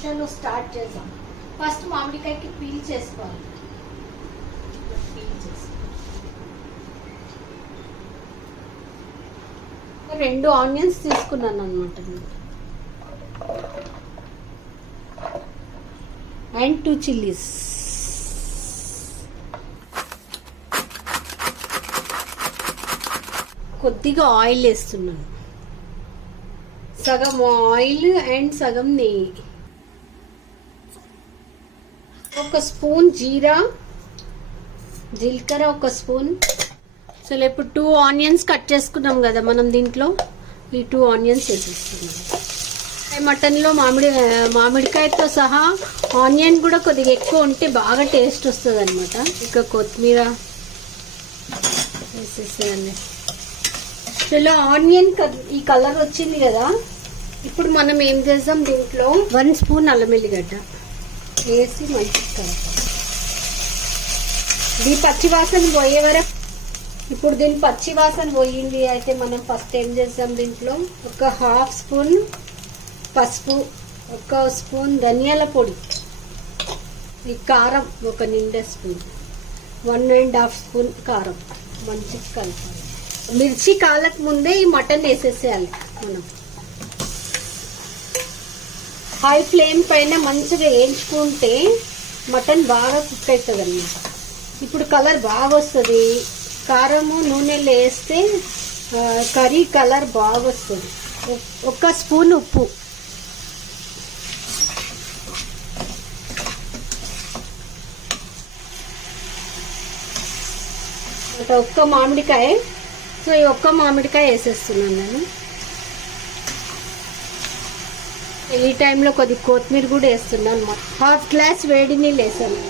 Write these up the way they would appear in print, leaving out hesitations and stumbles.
చలో స్టార్ట్ చేద్దాం. First మామిడికాయకి peel చేసుకోవాలి. రెండు ఆనియన్స్ తీసుకున్నాను అనమాట అండ్ 2 చిల్లీస్. కొద్దిగా ఆయిల్ వేస్తున్నాను, సగం ఆయిల్ అండ్ సగం నెయ్యి. 1 స్పూన్ జీలకర్ర 1 స్పూన్. సో ఇప్పుడు 2 ఆనియన్స్ కట్ చేసుకున్నాం కదా మనం, దీంట్లో ఈ 2 ఆనియన్స్ వేసేస్తున్నాం. మటన్లో మామిడికాయతో సహా ఆనియన్ కూడా కొద్దిగా ఎక్కువ ఉంటే బాగా టేస్ట్ వస్తుంది అనమాట. ఇక కొత్తిమీర వేసేసేయాలి. ఇలా ఆనియన్ ఈ కలర్ వచ్చింది కదా, ఇప్పుడు మనం ఏం చేద్దాం, దీంట్లో 1 స్పూన్ అల్లం వెల్లిగడ్డ వేసి మంచిగా కలపాలి. ఇది పచ్చివాసన పోయే వరకు. ఇప్పుడు దీని పచ్చివాసన పోయింది అయితే మనం ఫస్ట్ ఏం చేద్దాం, దీంట్లో 1/2 స్పూన్ పసుపు, 1 స్పూన్ ధనియాల పొడి, ఈ కారం 1 నిండా స్పూన్, 1.5 స్పూన్ కారం మంచిగా కలపాలి. మిర్చి కాలక ముందే ఈ మటన్ వేసేసేయాలి మనం. హై ఫ్లేమ్ పైన మంచిగా వేయించుకుంటే మటన్ బాగా కుక్ అవుతుంది అన్నమాట. ఇప్పుడు కలర్ బాగా వస్తుంది. కారము నూనెలో వేస్తే కర్రీ కలర్ బాగా వస్తుంది. 1 స్పూన్ ఉప్పు, ఒక్క మామిడికాయ. సో ఈ 1 మామిడికాయ వేసేస్తున్నాను నేను. ఈ టైంలో కొద్ది కొత్తిమీర కూడా వేస్తున్నాను. 1/2 గ్లాస్ వేడి నీళ్ళు వేసాను.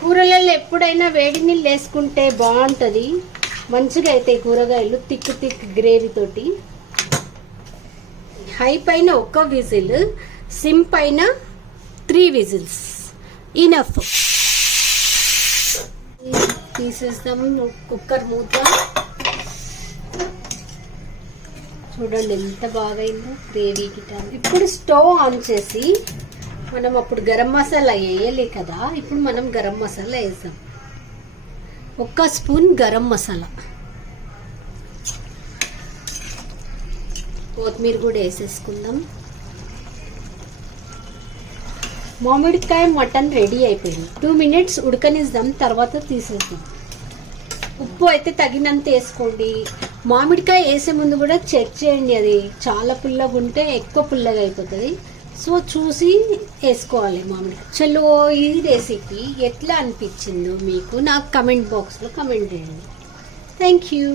కూరలలో ఎప్పుడైనా వేడి నీళ్ళు వేసుకుంటే బాగుంటుంది, మంచిగా అవుతాయి కూరగాయలు థిక్ గ్రేవీ తోటి. హై పైన 1 విజిల్, సిమ్ పైన 3 విజిల్స్ ఇనఫ్. తీసేస్తాం కుక్కర్ మూత. చూడండి ఎంత బాగా అయిందో గ్రేవీకి. ఇప్పుడు స్టవ్ ఆన్ చేసి మనం అప్పుడు గరం మసాలా వేయాలి కదా, ఇప్పుడు మనం గరం మసాలా వేసాం. 1 స్పూన్ గరం మసాలా, కొత్తిమీర కూడా వేసేసుకుందాం. మామిడికాయ మటన్ రెడీ అయిపోయింది. 2 మినిట్స్ ఉడకనిద్దాం, తర్వాత తీసేద్దాం. ఉప్పు అయితే తగినంత వేసుకోండి. మామిడికాయ వేసే ముందు కూడా చెక్ చేయండి, అది చాలా పుల్లగా ఉంటే ఎక్కువ పుల్లగా అయిపోతుంది. సో చూసి వేసుకోవాలి మామిడికాయ. చలో ఈ రెసిపీ ఎట్లా అనిపించిందో మీకు నాకు కమెంట్ బాక్స్లో కమెంట్ చేయండి. Thank you.